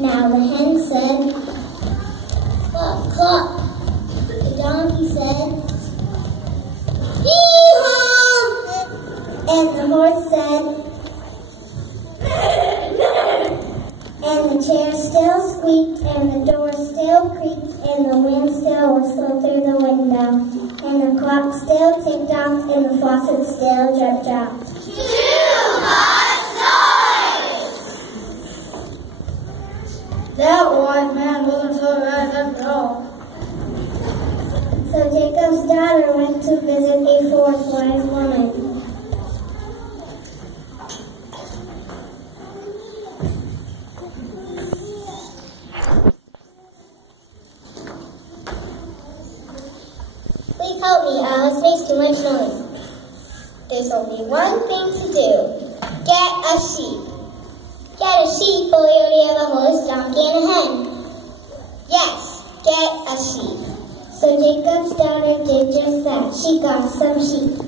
Now the hen said, cluck, cluck. The donkey said, hee-haw. And the horse said, and the chair still squeaked, and the door still creaked, and the wind still whistled through the window, and the clock still ticked off, and the faucet still drip-dropped. Too much noise! That wise man wasn't so right after all. So Jacob's daughter went to visit a fourth wise woman. Please help me, Alice makes too much noise. There's only one thing to do. Get a sheep. Get a sheep, but we already have a horse, donkey, and a hen. Yes, get a sheep. So Jacob's daughter did just that. She got some sheep.